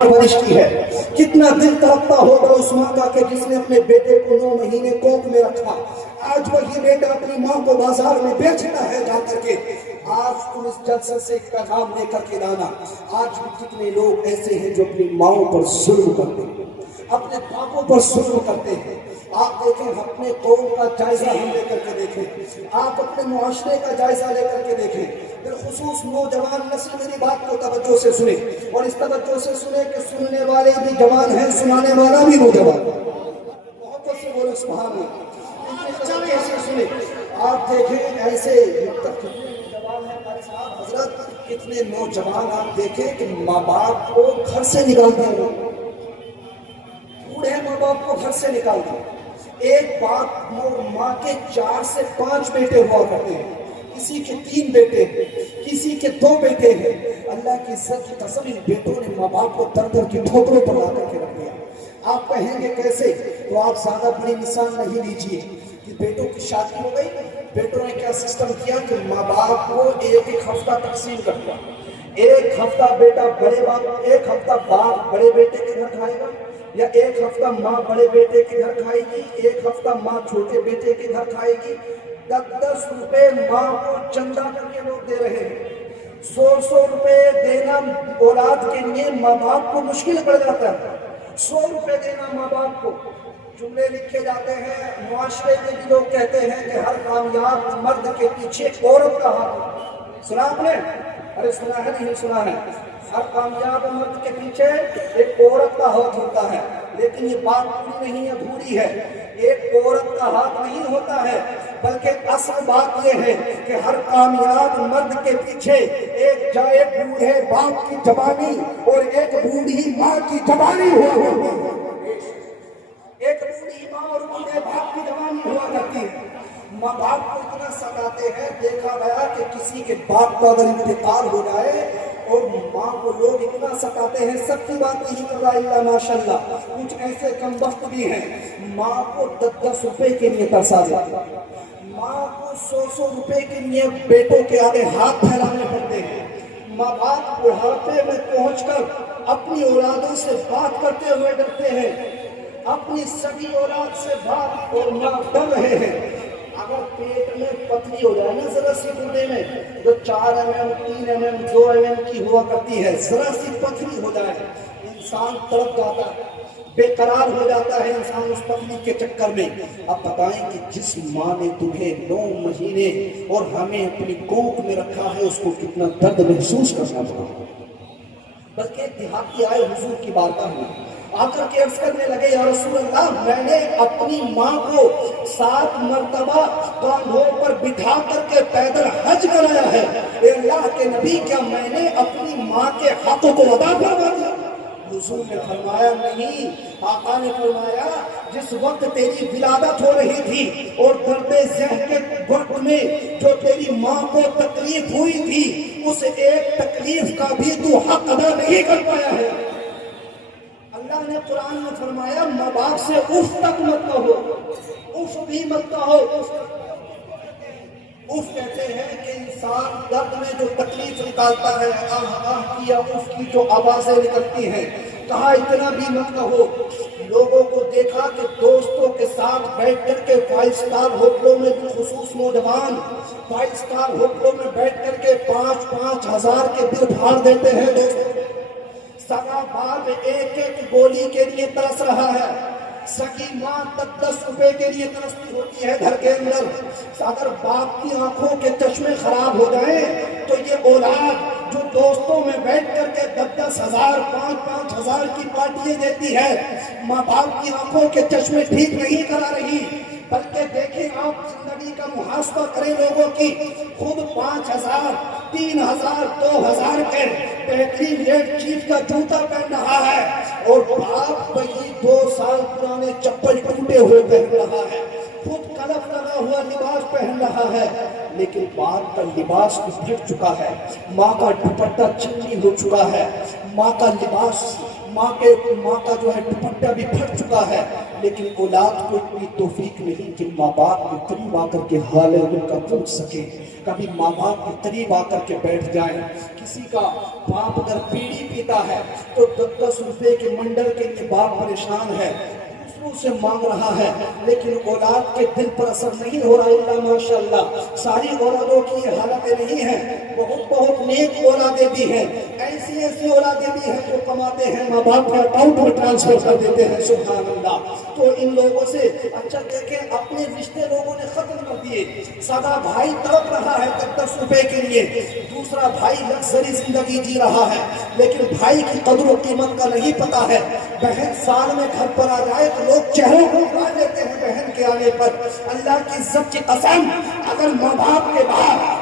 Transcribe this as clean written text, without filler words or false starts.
پرورش کی ہے. کتنا دل تڑپتا ہوگا اس ماں کا کہ جس نے اپنے بیٹے کو 9 مہینے کوکھ میں رکھا. آج وہی بیٹا اپنی ماں کو بازار میں بیچتا ہے جا کر کے. آج تم اس جلسے سے ایک پیغام لے کر کے لانا. آج بھی کتنے لوگ ایسے ہیں جو اپنی ماؤں پر ظلم کرتے ہیں, اپنے باپوں پر ظلم کرتے ہیں. آپ دیکھیں, اپنے قوم کا جائزہ ہم لے کر کے دیکھیں, آپ اپنے معاشرے کا جائزہ لے کر کے دیکھیں. بالخصوص نوجوان نسل میری بات کو توجہ سے سنے, اور اس توجہ سے سنے کہ سننے والے بھی جوان ہیں, سنانے والا بھی نوجوان. محبت سے بولو سبحان اللہ. توجہ سے سنے. آپ دیکھیں ایسے نوجوان ہیں بھائی صاحب حضرت, کتنے نوجوان آپ دیکھیں کہ ماں باپ کو گھر سے نکال دیا, بوڑھے ماں باپ کو گھر سے نکال دیا. ایک باپ ماں کے 4 سے 5 بیٹے ہوا کرتے ہیں, کسی کے 3 بیٹے ہیں, کسی کے 2 بیٹے ہیں. اللہ کی عزت کی قسم ان بیٹوں نے ماں باپ کو در در کی ٹھوکروں پر لا کر کے رکھ دیا. آپ کہیں گے کیسے, تو آپ زیادہ بڑی مثال نہیں لیجیے کہ بیٹوں کی شادی ہو گئی, بیٹوں نے کیا سسٹم کیا کہ ماں باپ کو ایک ہفتہ تقسیم کر دیا. ایک ہفتہ بیٹا بڑے باپ, ایک ہفتہ باپ بڑے بیٹے کے گھر کھائے گا, یا ایک ہفتہ ماں بڑے بیٹے کے گھر کھائے گی, ایک ہفتہ ماں چھوٹے بیٹے کے گھر کھائے گی. 10 روپے ماں کو چندہ کر کے لوگ دے رہے ہیں. 100 روپے دینا اولاد کے لیے ماں باپ کو مشکل پڑ جاتا ہے. 100 روپے دینا ماں باپ کو. جملے لکھے جاتے ہیں, معاشرے میں بھی لوگ کہتے ہیں کہ ہر کامیاب مرد کے پیچھے عورت کا ہاتھ. سنا آپ نے؟ ارے سنا ہے نہیں سنا ہے؟ ہر کامیاب مرد کے پیچھے ایک عورت کا ہاتھ ہوتا ہے. لیکن یہ بات پوری نہیں, ادھوری ہے. ایک عورت کا ہاتھ نہیں ہوتا ہے, بلکہ اصل بات یہ ہے کہ ہر کامیاب مرد کے پیچھے ایک بوڑھے باپ کی جوانی اور ایک بوڑھی ماں کی جوانی ہوا کرتی ہے. ایک بوڑھی ماں اور بوڑھے باپ کی جوانی ہوا کرتی ہے. ماں باپ کو اتنا ستاتے ہیں, دیکھا گیا کہ کسی کے باپ کا اگر انتقال ہو جائے اور ماں کو لوگ اتنا ستاتے ہیں, سب کی بات نہیں کر رہا اللہ ماشاءاللہ, کچھ ایسے کم وقت بھی ہیں ماں کو 10 روپے کے لیے ترسا دیتے ہیں, ماں کو 100 روپے کے لیے بیٹوں کے آگے ہاتھ پھیلانے پڑتے ہیں. ماں باپ بڑھاپے میں پہنچ کر اپنی اولادوں سے بات کرتے ہوئے ڈرتے ہیں, اپنی سگی اولاد سے بات اور ماں ڈر رہے ہیں. اگر پیٹ میں پتلی ہو جائے نا ذرا سی گردے میں, جو 4 mm 3 mm 2 mm کی ہوا کرتی ہے, ذرا سی پتلی ہو جائے انسان تڑپ جاتا ہے, بے قرار ہو جاتا ہے انسان اس پتلی کے چکر میں. اب بتائیں کہ جس ماں نے تمہیں 9 مہینے اور ہمیں اپنی کوکھ میں رکھا ہے, اس کو کتنا درد محسوس کرنا پڑا. بلکہ دیہاتی آئے حضور کی بارگاہ میں آ کر کے عرض کرنے لگے, یا رسول اللہ, میں نے اپنی ماں کو 7 مرتبہ کاندھوں پر بٹھا کر کے پیدل حج کرایا ہے. اے اللہ کے نبی, کیا میں نے اپنی ماں کے حق کو ادا کروا دیا؟ حضور نے فرمایا نہیں. آقا نے فرمایا جس وقت تیری ولادت ہو رہی تھی اور درد ذہن کے وقت میں جو تیری ماں کو تکلیف ہوئی تھی, اس ایک تکلیف کا بھی تو حق ادا نہیں کر پایا ہے. اللہ نے قرآن میں فرمایا ماں باپ سے اف تک مت کہو, اف بھی مت کہو. اف کہتے ہیں کہ انسان درد میں جو تکلیف نکالتا ہے, آہ آہ کی یا اف کی جو آوازیں نکلتی ہیں, کہا اتنا بھی مت کہو. لوگوں کو دیکھا کہ دوستوں کے ساتھ بیٹھ کر کے 5 سٹار ہوٹلوں میں, بالخصوص نوجوان 5 سٹار ہوٹلوں میں بیٹھ کر کے 5-5 ہزار کے بل پھاڑ دیتے ہیں. دوستوں, سگا باپ ایک گولی کے لیے ترس رہا ہے, سگی ماں 10 روپے کے لیے ترستی ہوتی ہے گھر کے اندر. اگر باپ کی آنکھوں کے چشمے خراب ہو جائیں تو یہ اولاد جو دوستوں میں بیٹھ کر کے 10 ہزار 5 ہزار کی پارٹیاں دیتی ہے, ماں باپ کی آنکھوں کے چشمے ٹھیک نہیں کرا رہی. بلکہ دیکھیں آپ زندگی کا محاسبہ کریں لوگوں کی, خود 5 ہزار 3 ہزار 2 ہزار کے بہترین ریڈ چیف کا جوتا پہن رہا ہے, اور باپ وہی 2 سال پرانے چپل ٹوٹے ہوئے پہن رہا ہے, خود کلف لگا ہوا لباس پہن رہا ہے. لیکن باپ کا لباس پھٹ چکا ہے, ماں کا دوپٹہ چنی ہو چکا ہے, ماں کا لباس، ماں کا جو ہے دوپٹہ بھی پھٹ چکا ہے، لیکن اولاد کو اتنی توفیق نہیں کہ ماں باپ کے قریب آ کر کے حال ان کا پوچھ سکے، کبھی ماں باپ کے قریب آ کر کے بیٹھ جائیں۔ کسی کا باپ اگر بیڑی پیتا ہے تو 10 روپے کے منڈل کے لیے باپ پریشان ہے، دوسروں سے مانگ رہا ہے، لیکن اولاد کے دل پر اثر نہیں ہو رہا۔ اللہ ماشاءاللہ، ساری اولادوں کی یہ حالتیں نہیں ہیں، بہت نیک اولادیں بھی ہیں، ایسی اولادیں بھی ہیں جو کماتے ہیں، ماں باپ کے اکاؤنٹ میں ٹرانسفر کر دیتے ہیں، سبحان اللہ۔ تو ان لوگوں سے اچھا دیکھیں، اپنے رشتے لوگوں نے ختم کر دیے۔ سگا بھائی تڑپ رہا ہے 10 روپے کے لیے، دوسرا بھائی لگژری زندگی جی رہا ہے، لیکن بھائی کی قدر و قیمت کا نہیں پتا ہے۔ بہن سال میں گھر پر آ جائے تو لوگ چہروں کو اڑا لیتے ہیں بہن کے آنے پر۔ اللہ کی عزت کی قسم، اگر ماں باپ کے بعد